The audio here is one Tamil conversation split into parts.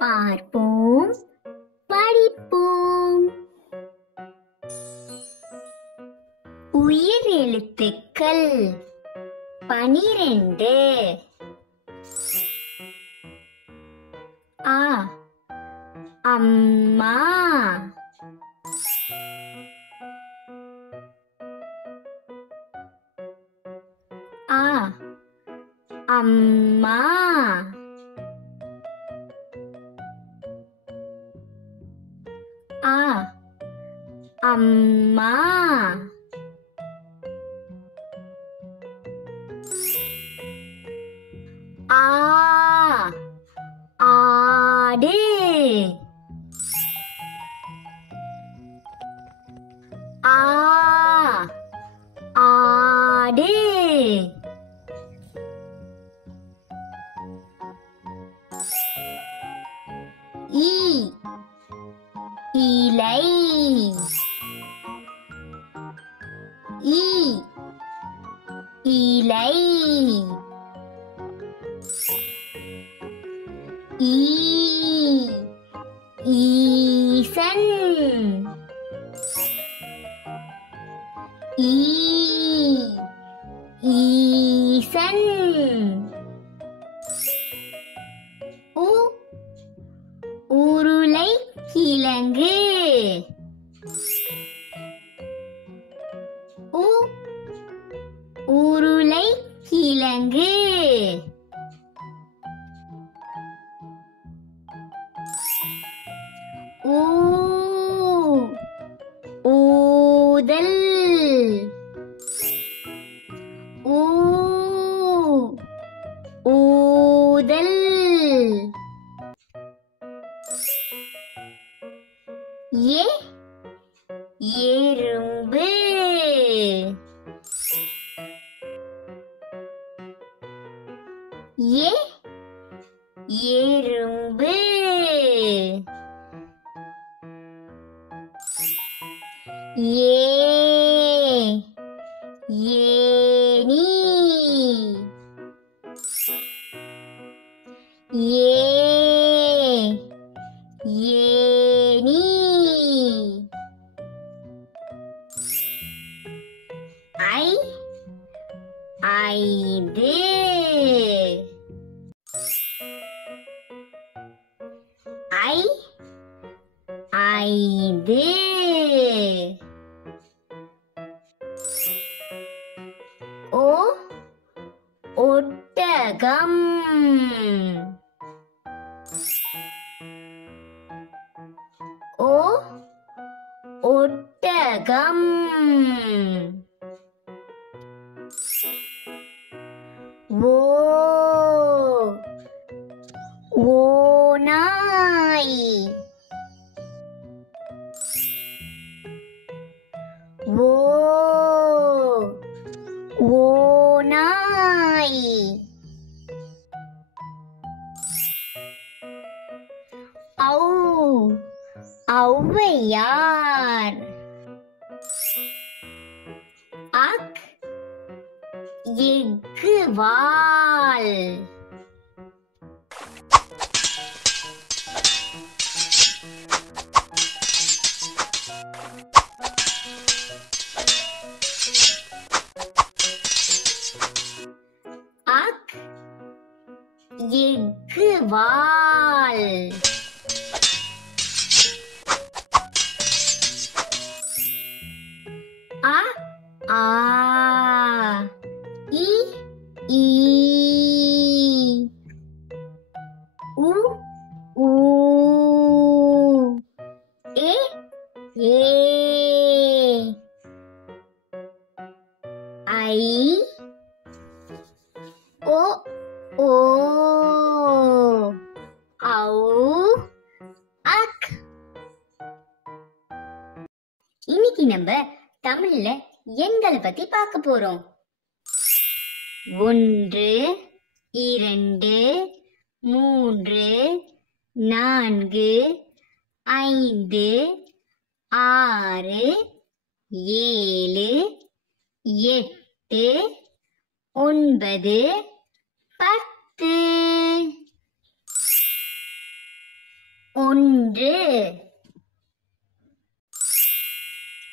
பார்ப்போம், படிப்போம். உயிர் எழுத்துக்கள் 12. அ அம்மா, அ அம்மா, அ அம்மா, ஆ ஆடு, ஆ ஆடு, ஈ இலை, ஈ இலை, ஈ ஈசன், ஈ ஈசன், உ உருளை கிழங்கு, உ உருளை கிழங்கு, ஊ ஊதல், ஊ ஊதல், ஏ எறும்பு, ஏ எறும்பு, ஏ ஏனி, ஏ ஏனி, ஐ ஐந்து, ஐ ஐந்து, ஓ ஒட்டகம், ஓ ஒட்டகம், ஓ ஓநாய், ஓ ஓநாய், ஔ ஔவையார், அக் எஃகு வாள், அக் எஃகு வாள், அ ஆ இ ஈ, உ ஊ, ஏ ஏ, ஐ ஓ ஓ, ஔ அக். இன்னைக்கு நம்ம தமிழ்ல எண்களை பத்தி பார்க்க போறோம். 1 2 3 4 5 6 7 8 9 10. ஒன்று,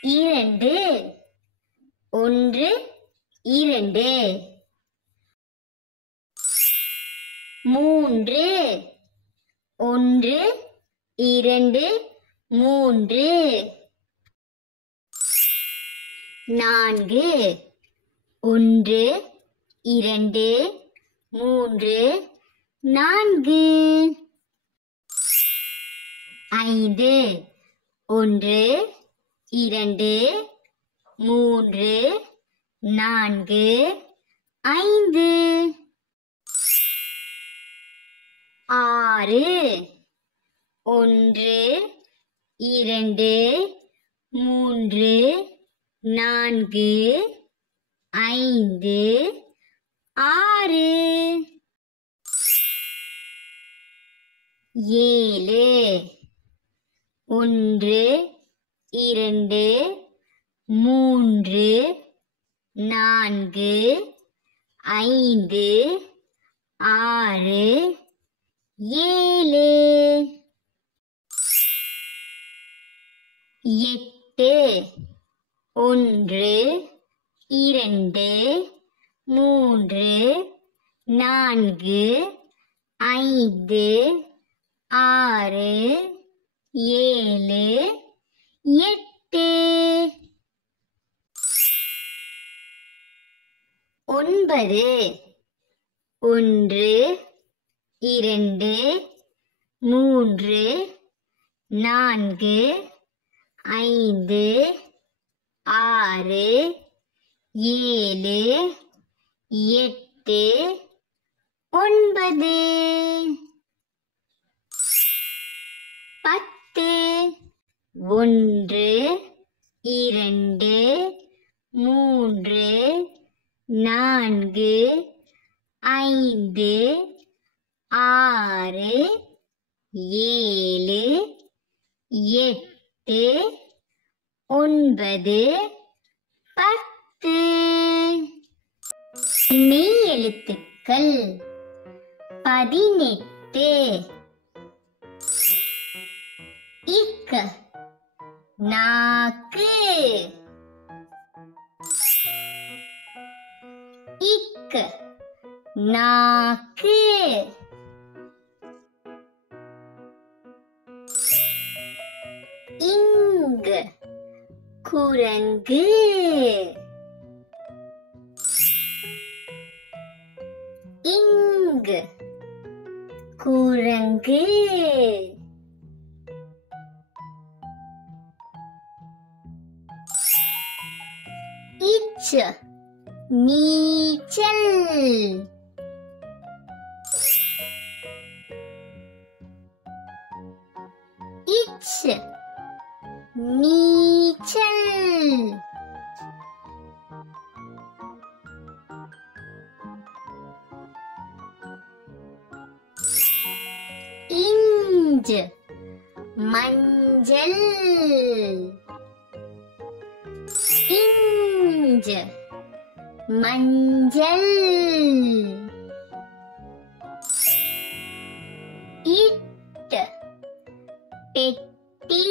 இரண்டு, ஒன்று, இரண்டு. மூன்று, ஒன்று, இரண்டு, மூன்று. நான்கு, ஒன்று, இரண்டு, மூன்று, நான்கு. ஐந்து, ஒன்று, இரண்டு, மூன்று, நான்கு, ஐந்து. ஆறு, ஒன்று, இரண்டு, மூன்று, நான்கு, ஐந்து, ஆறு. ஏழு, ஒன்று, இரண்டு, மூன்று, நான்கு, ஐந்து, ஆறு, ஏழு. எட்டு, ஒன்று, இரண்டு, மூன்று, நான்கு, ஐந்து, ஆறு, ஏழு, எட்டு. ஒன்பது, ஒன்று, இரண்டு, மூன்று, நான்கு, ஐந்து, ஆறு, ஏழு, எட்டு, ஒன்பது. பத்து, ஒன்று, இரண்டு, மூன்று, நான்கு, ஐந்து, ஆறு, ஏழு, எட்டு, ஒன்பது, பத்து. மெய் எழுத்துக்கள் 18. இக், நாக்கு. இக், நாக்கு. இங், குரங்கு. இங், குரங்கு. இச், நீச்சல். இச், நீச்சல். இஞ்ச், மஞ்சள். இஞ்ச், மஞ்சள். இட், பெட்டி.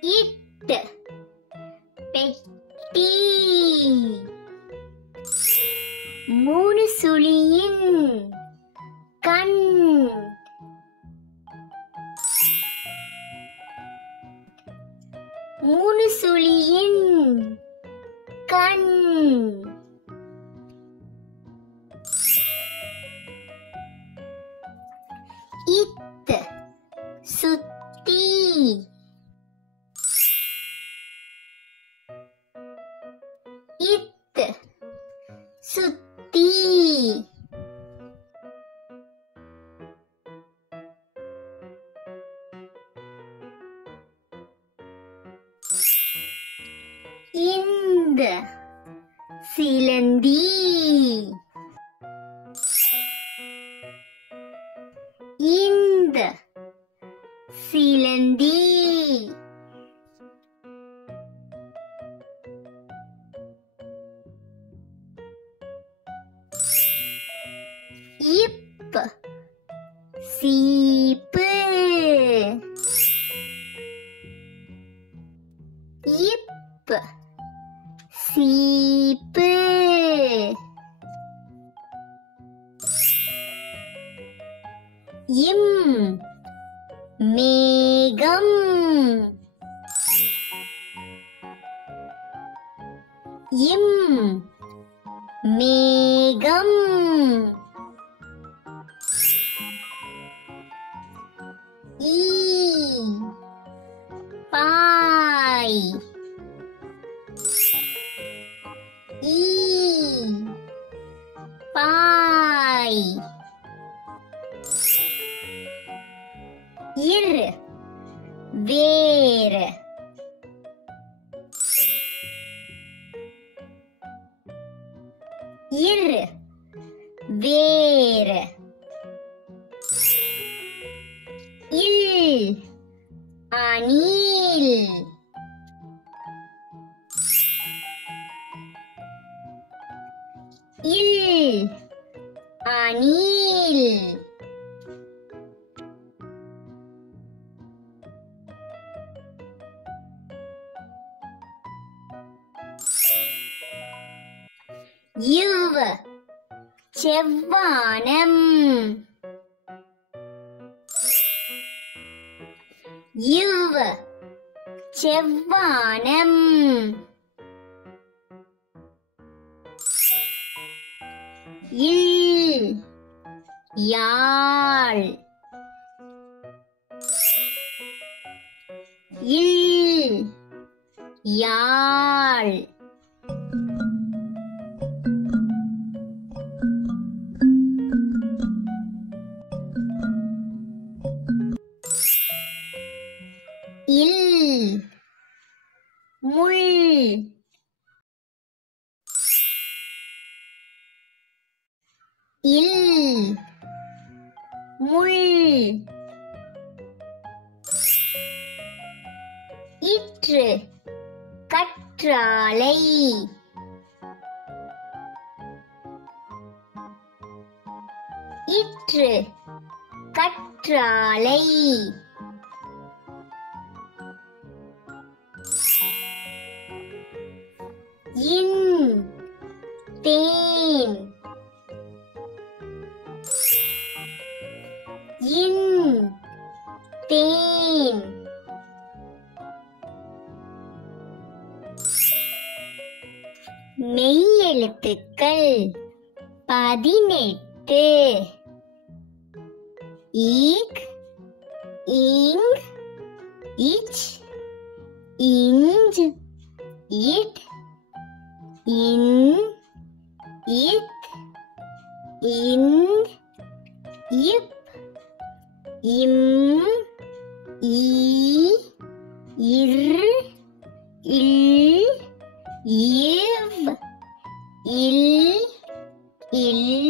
இட், பெட்டி. மூணு சுழியின் கண். மூணு சுழியின் கண். இத், சுத்தி. இத், சுத்தி. இந்த், சிலந்தி. இந்த், சிலந்தி. இப், சீப்பு. இப், சீப்பு. இம், மேகம். இம், மேகம். ஈ, பாய். ஈ, பாய். இர், வேர். இர், வேர். இல், அணில். இல், அணில். இவ், செவ்வானம். இவ், செவ்வானம். இல், யாழ். இல், யாழ். இல், முள். இல், முள். இற்று, கற்றாழை. இற்று, கற்றாழை. இன், தேன். இன், தேன். மெய்யெழுத்துக்கள் 18. ஈக், இங், இச், இஞ்ச், இட், இன், இத், இந்த், இப், இம், ஈ, இர், இல், இவ், இல், இல்,